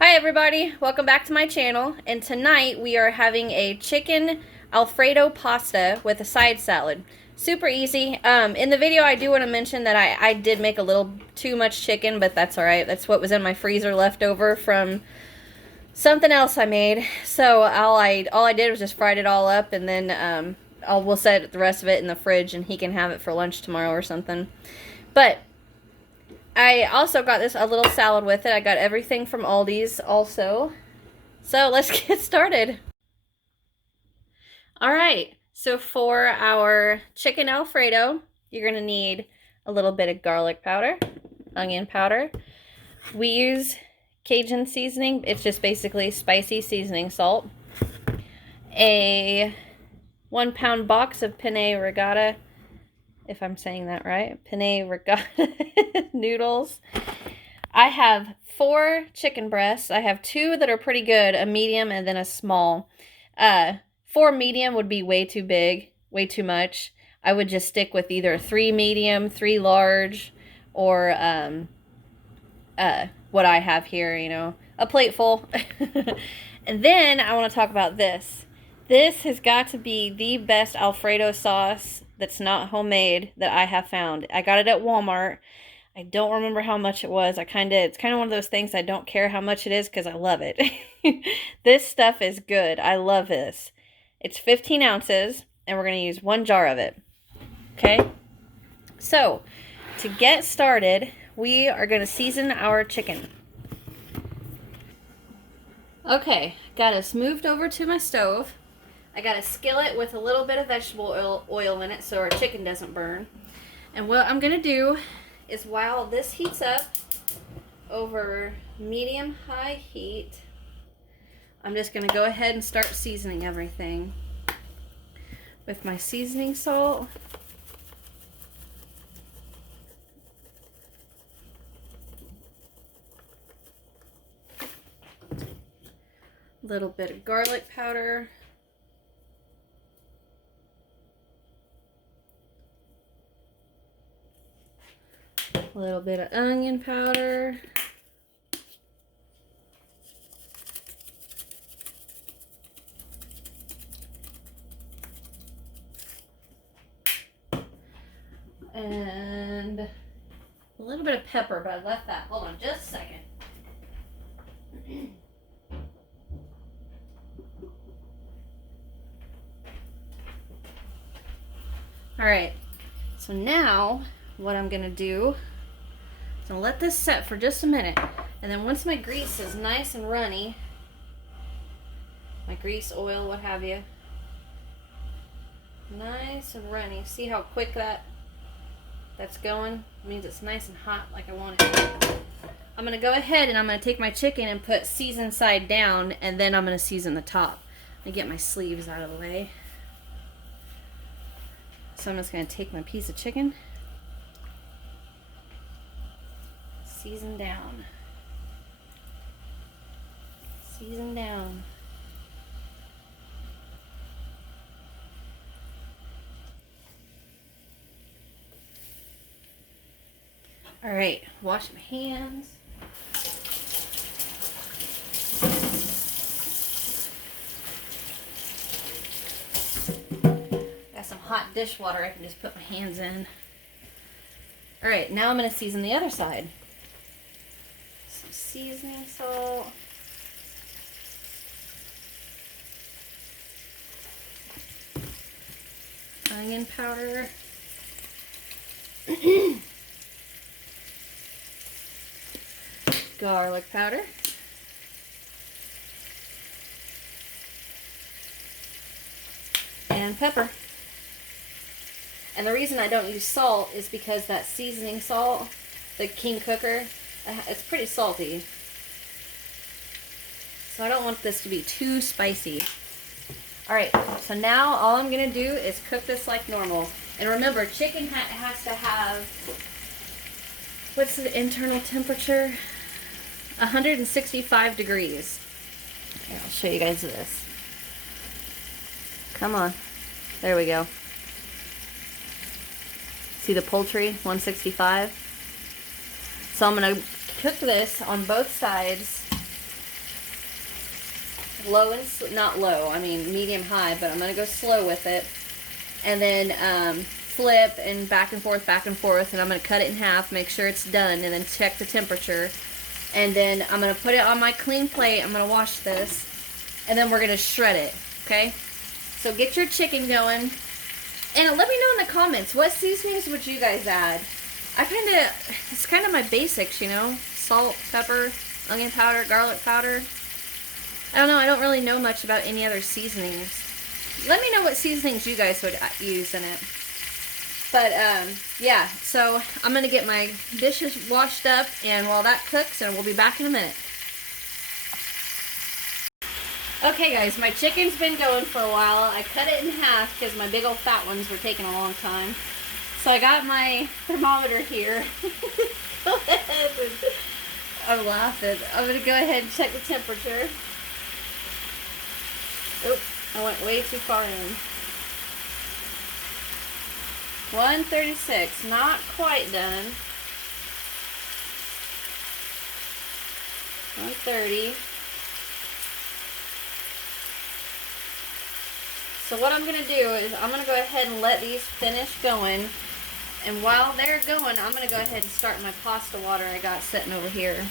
Hi everybody, welcome back to my channel, and tonight we are having a chicken Alfredo pasta with a side salad. Super easy. In the video I do want to mention that I did make a little too much chicken, but that's alright. That's what was in my freezer left over from something else I made. So all I did was just fried it all up, and then we'll set the rest of it in the fridge and he can have it for lunch tomorrow or something. But I also got a little salad with it. I got everything from Aldi's also. So let's get started. Alright, so for our chicken Alfredo, you're going to need a little bit of garlic powder, onion powder. We use Cajun seasoning. It's just basically spicy seasoning salt. A 1 pound box of penne regatta, if I'm saying that right, penne regatta noodles. I have 4 chicken breasts. I have 2 that are pretty good, a medium and then a small. 4 medium would be way too big, way too much. I would just stick with either 3 medium, 3 large, or what I have here, you know, a plate full. And then I want to talk about this. This has got to be the best Alfredo sauce that's not homemade that I have found. I got it at Walmart. I don't remember how much it was. It's kind of one of those things I don't care how much it is because I love it. This stuff is good. I love this. It's 15 ounces, and we're going to use 1 jar of it. Okay? So, to get started, we are going to season our chicken. Okay, got us moved over to my stove. I got a skillet with a little bit of vegetable oil in it so our chicken doesn't burn. And what I'm going to do is, while this heats up over medium-high heat, I'm just going to go ahead and start seasoning everything with my seasoning salt. A little bit of garlic powder. A little bit of onion powder. And a little bit of pepper, but I left that. Hold on just a second. Alright, so now what I'm going to do is I'll let this set for just a minute. And then once my grease is nice and runny, my grease, oil, what have you, nice and runny. See how quick that's going? It means it's nice and hot like I want it. I'm going to go ahead and I'm going to take my chicken and put season side down, and then I'm going to season the top. Let me get my sleeves out of the way. So I'm just going to take my piece of chicken, season down, season down. All right, wash my hands. Got some hot dishwater I can just put my hands in. All right, now I'm going to season the other side. Some seasoning salt. Onion powder. Garlic powder. And pepper. And the reason I don't use salt is because that seasoning salt, the King Cooker, it's pretty salty. So I don't want this to be too spicy. Alright, so now all I'm going to do is cook this like normal. And remember, chicken has to have, what's the internal temperature? 165 degrees. Here, I'll show you guys this. Come on. There we go. See the poultry? 165. So I'm going to cook this on both sides low and not low, I mean medium high, but I'm gonna go slow with it, and then flip and back and forth, and I'm gonna cut it in half, make sure it's done, and then check the temperature, and then I'm gonna put it on my clean plate. I'm gonna wash this, and then we're gonna shred it. Okay, so get your chicken going, and let me know in the comments what seasonings would you guys add. It's kind of my basics, you know, salt, pepper, onion powder, garlic powder. I don't know, I don't really know much about any other seasonings. Let me know what seasonings you guys would use in it. But, yeah, so I'm going to get my dishes washed up, and while that cooks, and we'll be back in a minute. Okay, guys, my chicken's been going for a while. I cut it in half because my big old fat ones were taking a long time. So I got my thermometer here. Go ahead. I'm laughing. I'm going to go ahead and check the temperature. Oop, I went way too far in. 136, not quite done. 130. So what I'm going to do is I'm going to go ahead and let these finish going. And while they're going, I'm going to go ahead and start my pasta water I got sitting over here.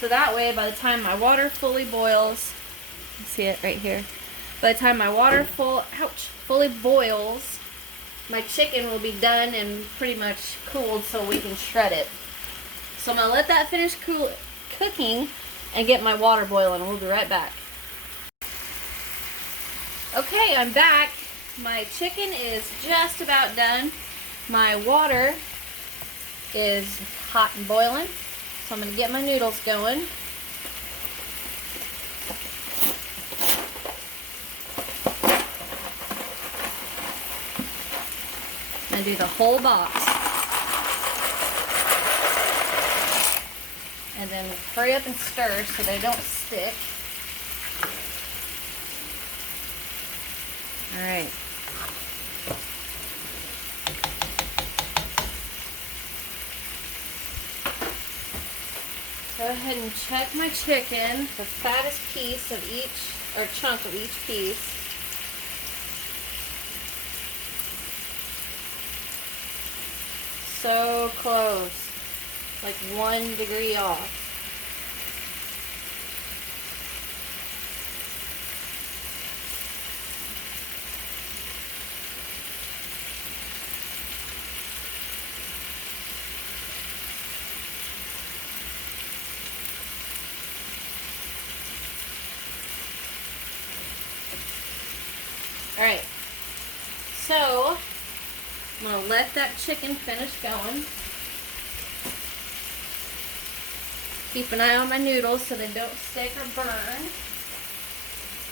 So that way, by the time my water fully boils, you see it right here. By the time my water fully boils, my chicken will be done and pretty much cooled so we can shred it. So I'm going to let that finish cooking and get my water boiling. We'll be right back. Okay, I'm back. My chicken is just about done. My water is hot and boiling. So I'm going to get my noodles going. And do the whole box. And then hurry up and stir so they don't stick. Alright. Go ahead and check my chicken, the fattest piece of each, or chunk of each piece. So close, like 1 degree off. Alright, so I'm going to let that chicken finish going. Keep an eye on my noodles so they don't stick or burn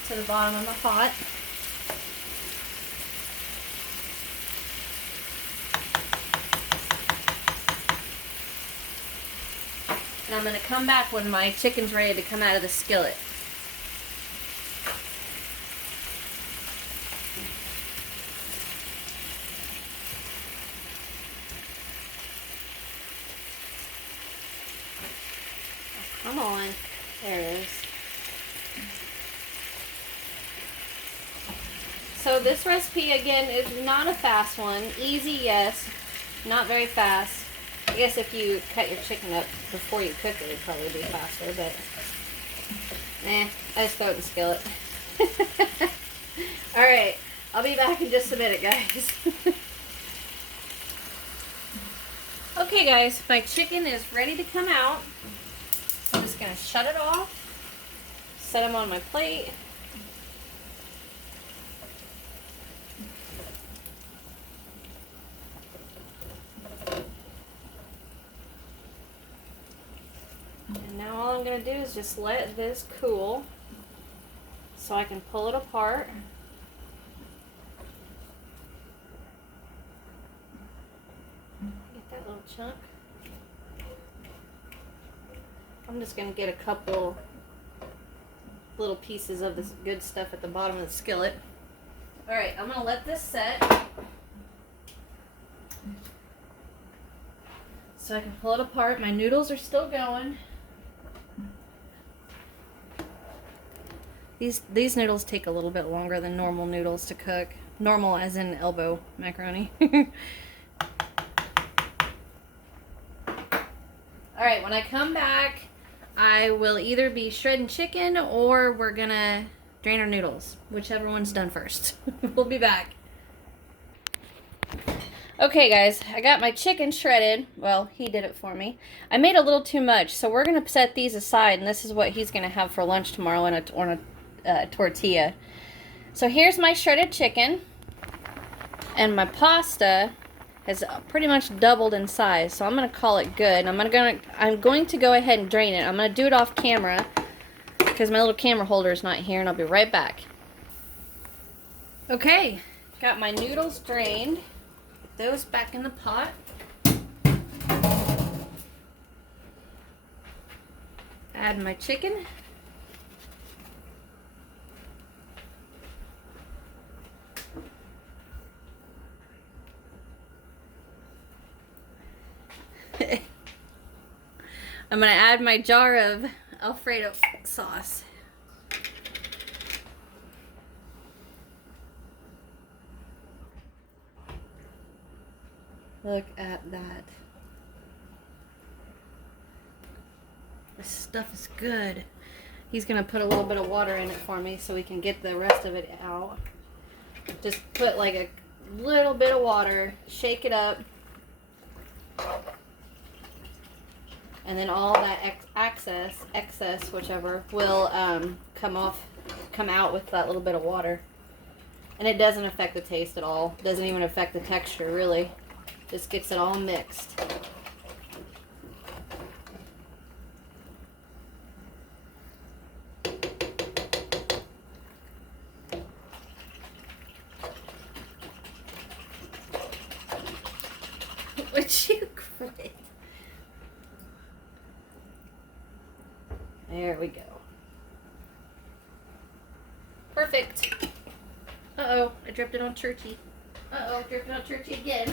to the bottom of my pot. And I'm going to come back when my chicken's ready to come out of the skillet. Come on. There it is. So this recipe, again, is not a fast one. Easy, yes. Not very fast. I guess if you cut your chicken up before you cook it, it'd probably be faster, but I just throw it in the skillet. Alright, I'll be back in just a minute, guys. Okay, guys, my chicken is ready to come out. I'm just going to shut it off, set them on my plate. And now all I'm going to do is just let this cool so I can pull it apart. Get that little chunk. I'm just going to get a couple little pieces of this good stuff at the bottom of the skillet. Alright, I'm going to let this set so I can pull it apart. My noodles are still going. These noodles take a little bit longer than normal noodles to cook. Normal as in elbow macaroni. Alright, when I come back, I will either be shredding chicken or we're gonna drain our noodles. Whichever one's done first. We'll be back. Okay guys, I got my chicken shredded. Well, he did it for me. I made a little too much, so we're going to set these aside, and this is what he's going to have for lunch tomorrow on a tortilla. So here's my shredded chicken, and my pasta has pretty much doubled in size, so I'm going to call it good. I'm going to go ahead and drain it. I'm going to do it off camera, because my little camera holder is not here, and I'll be right back. Okay, got my noodles drained. Those back in the pot. Add my chicken. I'm going to add my jar of Alfredo sauce. Look at that. This stuff is good. He's going to put a little bit of water in it for me so we can get the rest of it out. Just put like a little bit of water, shake it up, and then all that excess, whichever, will come out with that little bit of water. And it doesn't affect the taste at all. It doesn't even affect the texture, really. Just gets it all mixed. Would you quit? There we go. Perfect. Uh-oh, I dripped it on Churchy. Uh-oh, dripped it on Churchy again.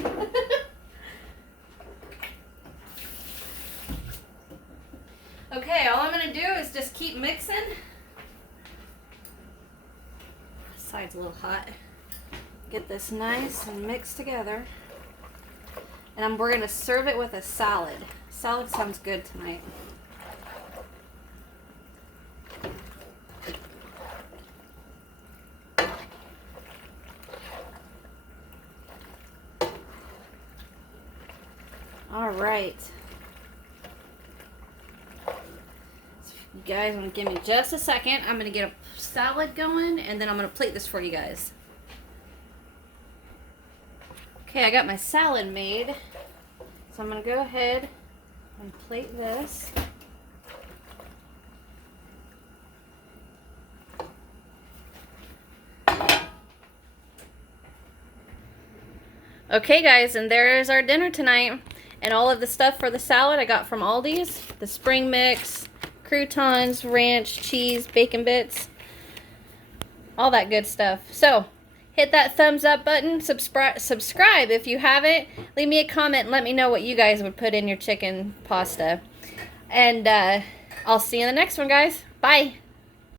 Okay, all I'm going to do is just keep mixing. This side's a little hot. Get this nice and mixed together. And we're going to serve it with a salad. Salad sounds good tonight. All right. So you guys want to give me just a second. I'm going to get a salad going, and then I'm going to plate this for you guys. Okay, I got my salad made. So I'm going to go ahead and plate this. Okay guys, and there is our dinner tonight. And all of the stuff for the salad I got from Aldi's. The spring mix, croutons, ranch, cheese, bacon bits. All that good stuff. So, hit that thumbs up button. Subscribe if you haven't. Leave me a comment and let me know what you guys would put in your chicken pasta. And I'll see you in the next one, guys. Bye.